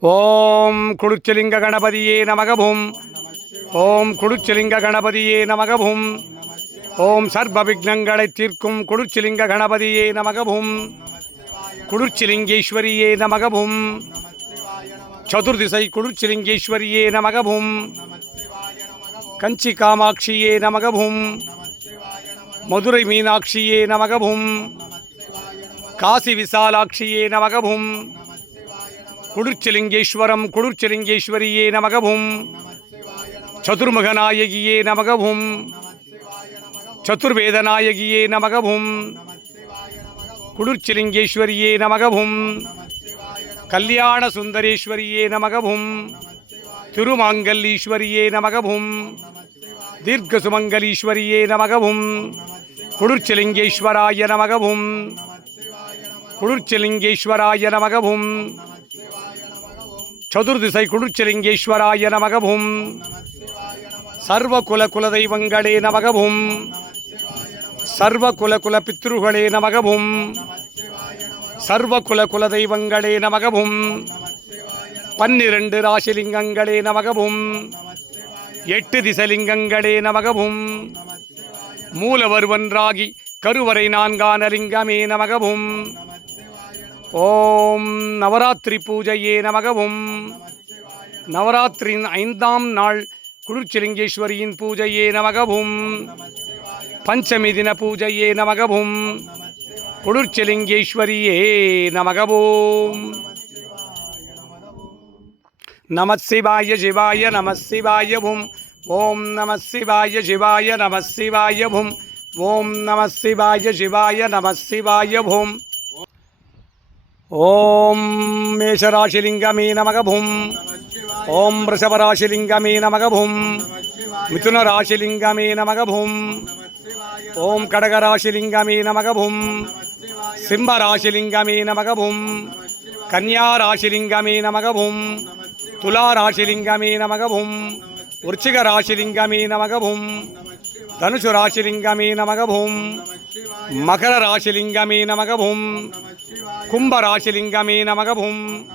ஓம் குளுச்சலிங்க கணபதியே நமகபும். ஓம் குளுச்சலிங்க கணபதியே நமகபும். ஓம் சர்வ விக்னங்களை தீர்க்கும் குளுச்சலிங்க கணபதியே நமகபும். குளிர்ச்சிலிங்கேஸ்வரியே நமகபும். சதுர்திசை குளிர்ச்சிலிங்கேஸ்வரியே நமகபும். கஞ்சி காமாட்சியே நமகபும். மதுரை மீனாட்சியே நமகபும். காசி விசாலாட்சியே நமகவும் குளிர்ச்சலிங்கேஸ்வரம் குளிர்ச்சலிங்கேஸ்வரியே நமகவும். சதுர்முகநாயகியே நமகவும். சதுர்வேதநாயகியே நமகவும். குளிர்ச்சலிங்கேஸ்வரியே நமகவும். கல்யாண சுந்தரேஸ்வரியே நமகவும். திருமாங்கல்லீஸ்வரியே நமகவும். தீர்க்க சுமங்கலீஸ்வரியே நமகவும். குளிர்ச்சலிங்கேஸ்வராய நமகவும். குளிர்ச்சிலிங்கேஸ்வராய நமகவும். சதுர்திசை குளிர்ச்சிலிங்கேஸ்வராய நமகவும் சர்வ குல குலதெய்வங்களே நமகவும் சர்வ குல குல பித்ருகளே நமகவும் சர்வ குல குலதெய்வங்களே நமகவும் பன்னிரண்டு ராசிலிங்கங்களே நமகவும் எட்டு திசலிங்கங்களே நமகவும் மூலவர் ஒன்றாகி கருவறை நான்கான லிங்கமே நமகவும் ஓம் நவராத்திரி பூஜையே நமகவும். நவராத்திரியின் ஐந்தாம் நாள் குளிர்ச்சிலிங்கேஸ்வரியின் பூஜையே நமகவும். பஞ்சமி தின பூஜையே நமகவும். குளிர்ச்சிலிங்கேஸ்வரியே நமகவும். நம சிவாய சிவாய நம சிவாய பும் ஓம் நம சிவாய சிவாய நம சிவாய பும் ஓம் நம சிவாய சிவாய நம சிவாய பும் ஓம் மேஷராசிலிங்கமே நமகபும் ஓம் ரிஷபராசிலிங்கமே நமகபும் மிதுனராசிலிங்கமே நமகபும் ஓம் கடகராசிலிங்கமே நமகபும் சிம்மராசிலிங்கமே நமகபும் கன்னியாராசிலிங்கமே நமகபும் துலாராசிலிங்கமே நமகபும் விருச்சிக ராசிலிங்கமே நமகபும் தனுசு ராசிலிங்கமே நமகபும் மகர ராசிலிங்கமே நமகபும் கும்ப கும்பராசிலிங்கமே நமகவும்.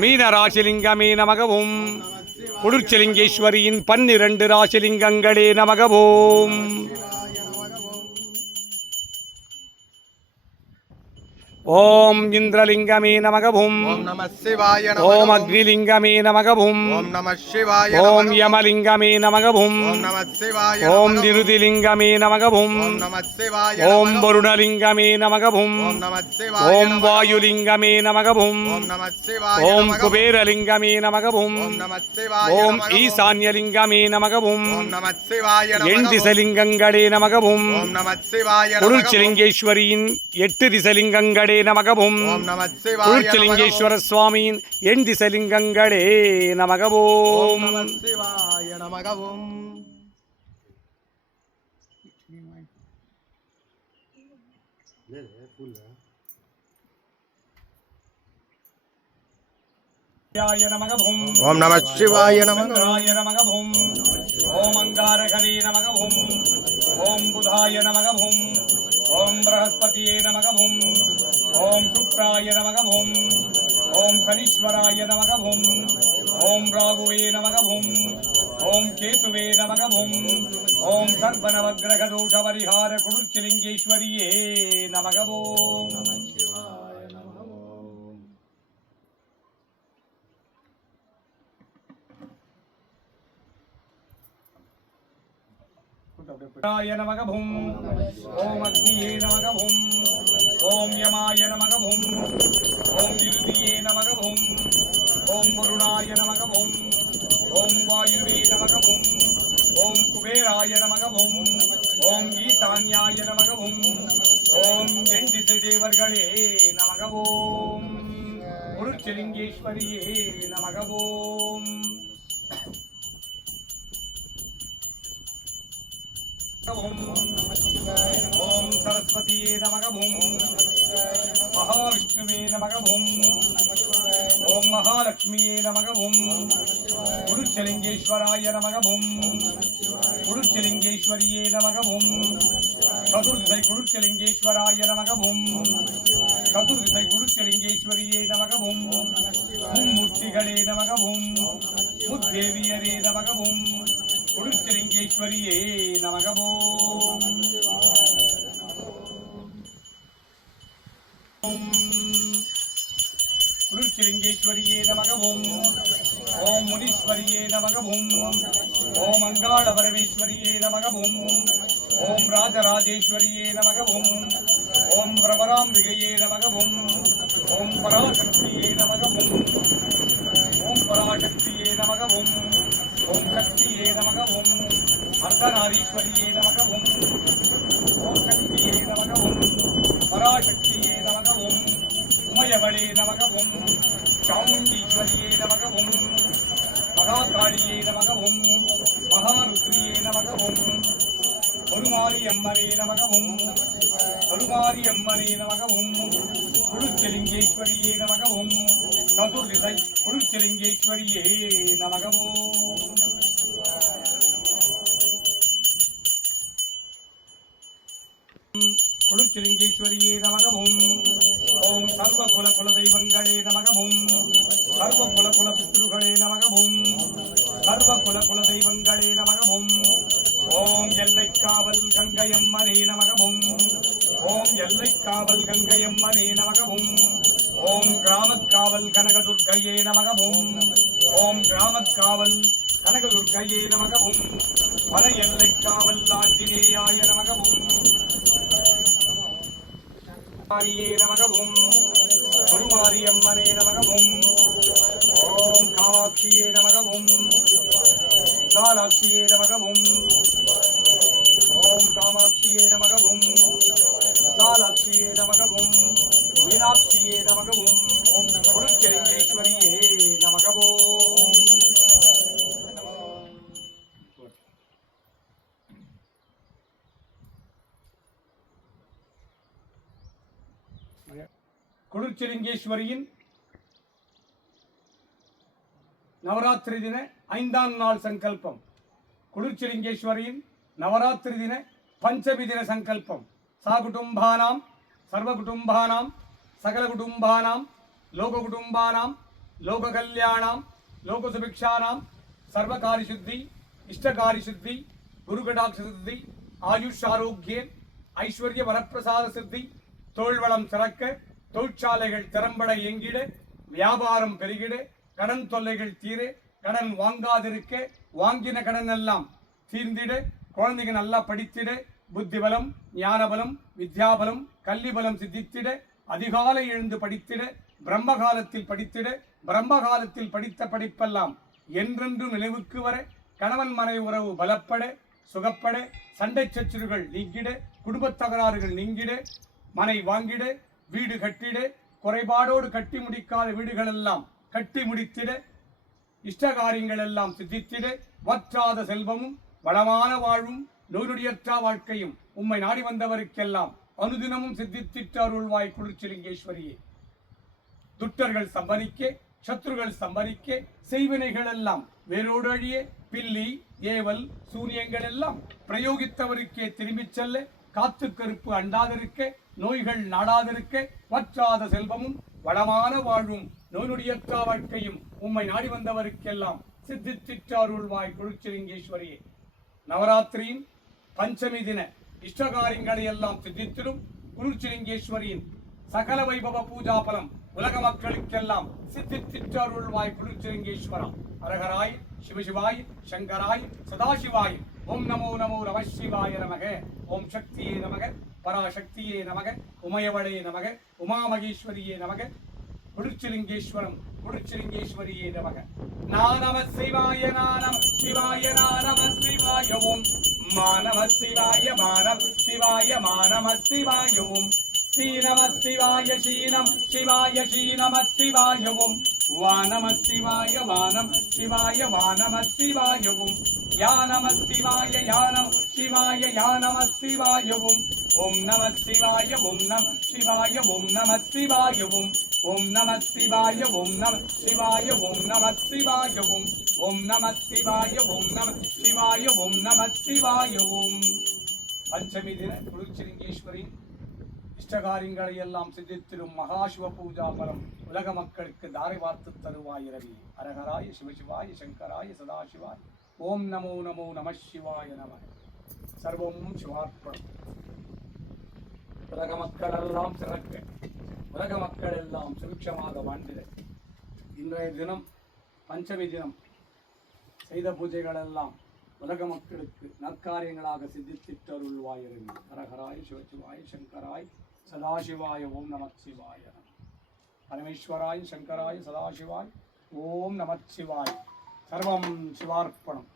மீனராசிலிங்கமே நமகவும். குளிர்ச்சிலிங்கேஸ்வரியின் பன்னிரண்டு ராசிலிங்கங்களே நமகவும். ஓம் இந்திரலிங்கமே நமகவும் ஓம் அக்னிலிங்கமே நமகவும் ஓம் யமலிங்கமே நமகவும் ஓம் நிருதிலிங்கமே நமகவும் ஓம் வருணலிங்கமே நமகவும் ஓம் வாயுலிங்கமே நமகவும் ஓம் குபேரலிங்கமே நமகவும் ஓம் ஈசான்யலிங்கமே நமகவும் எண் திசலிங்கங்களே நமகவும் நம குளிர்ச்சிலிங்கேஸ்வரியின் எட்டு திசலிங்கங்களே நமகவும் ஓம் நம சிவாய குளிர்ச்சிலிங்கேஸ்வர சுவாமியின் எண் திசலிங்கங்களே நமகவும் நமகவும் நமகவும் ஓம் நம சிவாய நம சந்திராய நமகவும் ஓம் அங்காரகரே நமகவும் ஓம் புதாய நமகவும் ஓம் பிரகஸ்பதியே நமகவும் ஓம் சுக்ராய நமகவும் ஓம் சனீஸ்வராய நமகவும் ஓம் ராகுவே நமகவும் ஓம் கேதுவே நமகவும் ஓம் சர்வநவகிரக தோஷ பரிகார குளிர்ச்சிலிங்கேஸ்வரியே நமகவும் य नमगभुम् ॐ अग्निये नमगभुम् ॐ यमाय नमगभुम् ॐ विरुदिये नमगभुम् ॐ वरुणाय नमगभुम् ॐ वायुवे नमगभुम् ॐ कुबेराय नमगभुम् ॐ ईशान्याय नमगभुम् ॐ देवर्गणे ఓం సరస్వతీ నమగ భూం మహావిష్ణువే నమగ భూం ఓం మహాలక్ష్మియే నమగ భూం ఉడుచ్చలింగేశ్వరాయ నమగ భూం ఉడుచ్చలింగేశ్వరియే నమగ భూం చతుర్దిశై కుడుచ్చలింగేశ్వరాయ నమగ భూం చతుర్దిశై కుడుచ్చలింగేశ్వరియే నమగ భూం ముమ్మూర్తిகளே ముద్దేవియరే నమగ யோகேஸ்வரியே நமகவும் குருச்சிலிங்கேஸ்வரியே நமகவும். ஓம் முனீஸ்வரியே நமகவும். ஓம் அங்காள பரமேஸ்வரியே நமகவும். ஓம் ராஜராஜேஸ்வரியே நமகவும். ஓம் பிரபராம்பிகையே நமகவும். ஓம் பராசக்தியே நமகவும். ஓம் பராசக்தியே நமகவும். ஓம் சக்தியே நமகவும் அர்த்தநாரீஸ்வரியே நமகவும் ஓம் சக்தியே நமகவும் பராசக்தியே நமகவும் உமையவளே நமகவும் சாமுண்டீஸ்வரியே நமகவும் மகாகாளியே நமகவும் மகாருத்ரியே நமகவும் பொருமாரி அம்மனே நமகவும் பொருமாரி அம்மனே நமகவும் குருச்சலிங்கேஸ்வரியே நமகவும் சதுர்திசை குருச்சலிங்கேஸ்வரியே நமகவும் குழுச்சிலிங்கேஸ்வரியே நமகவும் ஓம் சர்வ குல குல தெய்வங்களே நமகவும் சர்வ குல குல பித்ருகளே நமகவும் சர்வ குல குல தெய்வங்களே நமகவும் ஓம் எல்லை காவல் கங்கையம்மனே நமகவும் ஓம் எல்லை காவல் கங்கையம்மனே நமகவும் ஓம் கிராமக்காவல் கனகதுர்க்கையே நமகவும் ஓம் கிராமக்காவல் கனகதுர்க்கையே நமகவும் பல எல்லைக்காவல் ஆஞ்சநேயாய நமகவும் மாரியே நமகவும் குருமாரியம்மனே நமகவும் ஓம் காமாட்சியே நமகவும் தாராட்சியே நமகவும் ஓம் காமாட்சியே நமகவும் சாலாட்சியே நமகவும் மீனாட்சி நமகவும் ஓம் குருச்செலிங்கேஸ்வரியே நமகவும் குளிர்ச்சிலிங்கேஸ்வரியின் நவராத்திரி தின ஐந்தாம் நாள் சங்கல்பம். குளிர்ச்சிலிங்கேஸ்வரியின் நவராத்திரி தின பஞ்சமி தின சங்கல்பம். சாகுடும்பானாம் சர்வகுடும்பானாம் சர்வ குடும்பானாம் சகல குடும்பானாம் லோக குடும்பானாம் லோக சித்தி ஆயுஷ் ஆரோக்கியம் ஐஸ்வர்ய வரப்பிரசாத சித்தி தொழில்வளம் சிறக்க தொழிற்சாலைகள் திறம்பட இயங்கிட வியாபாரம் பெருகிட கடன் தொல்லைகள் தீர கடன் வாங்காதிருக்க வாங்கின கடன் எல்லாம் தீர்ந்திட குழந்தைங்க நல்லா படித்திட புத்திபலம் ஞானபலம் வித்யாபலம் கல்விபலம் சித்தித்திட அதிகாலை எழுந்து படித்திட பிரம்ம காலத்தில் படித்திட பிரம்ம காலத்தில் படித்த படிப்பெல்லாம் என்றென்றும் நினைவுக்கு வர கணவன் மனைவி உறவு பலப்பட சுகப்பட சண்டை சச்சுறுகள் நீங்கிட குடும்பத் தகராறுகள் நீங்கிட மனை வாங்கிட வீடு கட்டிட குறைபாடோடு கட்டி முடிக்காத வீடுகளெல்லாம் கட்டி முடித்திட இஷ்டகாரியங்கள் எல்லாம் சித்தித்திட வற்றாத செல்வமும் வளமான வாழ்வும் நோயுடையற்ற வாழ்க்கையும் உம்மை நாடி வந்தவருக்கெல்லாம் அனுதினமும் சித்தித்திட்டு அருள்வாய் குளிர்ச்சிலிங்கேஸ்வரியே துட்டர்கள் சம்பரிக்க சத்ருகள் சம்பரிக்க செய்வினைகள் எல்லாம் வேரோடு அழிய பில்லி ஏவல் சூரியங்கள் எல்லாம் பிரயோகித்தவருக்கே திரும்பிச் செல்ல காத்து கருப்பு அண்டாதிருக்க நோய்கள் நாடாதிருக்க வற்றாத செல்வமும் வளமான வாழ்வும் நோயுடையற்ற வாழ்க்கையும் உம்மை நாடி வந்தவருக்கெல்லாம் சித்தித்திற்றாருள்வாய் குளிர்ச்சிலிங்கேஸ்வரியே நவராத்திரியின் பஞ்சமி தின இஷ்டகாரியங்களை எல்லாம் சித்தித்திடும் குளிர்ச்சிலிங்கேஸ்வரியின் சகல வைபவ பூஜா பலம் உலக மக்களுக்கெல்லாம் சித்தித்திற்றருள்வாய் குளிர்ச்சிலிங்கேஸ்வரா அரகராய் சிவசிவாய் சங்கராய் சதாசிவாய். ஓம் நமோ நமோ நமசிவாய நமக. ஓம் சக்தியே நமக பராசக்தியே நமக உமயவளே நமக உமாமகேஸ்வரியே நமக குடிச்சிலிங்கேஸ்வரம் குடிச்சிலிங்கேஸ்வரியே நமக. நானம சிவாய நானம் சிவாய நானம சிவாய. ஓம் மானம மானம் சிவாய மானம சிவாய சீனம் சிவாய ஸ்ரீனம் சிவாய வானம் சிவாய வானம சிவாய யானம் சிவாய யானம ஓம் நம சிவாய ஓம் நம் சிவாய ஓம் நம சிவாயவும் ஓம் நம சிவாய ஓம் நம் சிவாய ஓம் நம சிவாயவும் ஓம் நம சிவாய ஓம் நம சிவாய ஓம் நம சிவாய ஓம். பஞ்சமி தின குருச்சிலிங்கேஸ்வரின் இஷ்டகாரியங்களை எல்லாம் சிந்தித்திடும் மகாசிவ பூஜா பலம் உலக மக்களுக்கு தாரை பார்த்து தருவாய் ரவி அரகராய சிவசிவாய சங்கராய சதாசிவாய். ஓம் நமோ நமோ நம சிவாய நம. சர்வம் சிவார்ப்பணம். உலக மக்கள் எல்லாம் சிறக்க உலக மக்கள் எல்லாம் சுபிக்ஷமாக வாழ்ந்திட. இன்றைய தினம் பஞ்சமி தினம். செய்த பூஜைகளெல்லாம் உலக மக்களுக்கு நற்காரியங்களாக சித்தித்திட்டருள்வாயிருந்து ஹரஹராய் சிவசிவாய் சங்கராய் சதாசிவாய ஓம் நமத் சிவாய நம. பரமேஸ்வராய சதாசிவாய் ஓம் நம சிவாய் சர்வம் சிவார்ப்பணம்.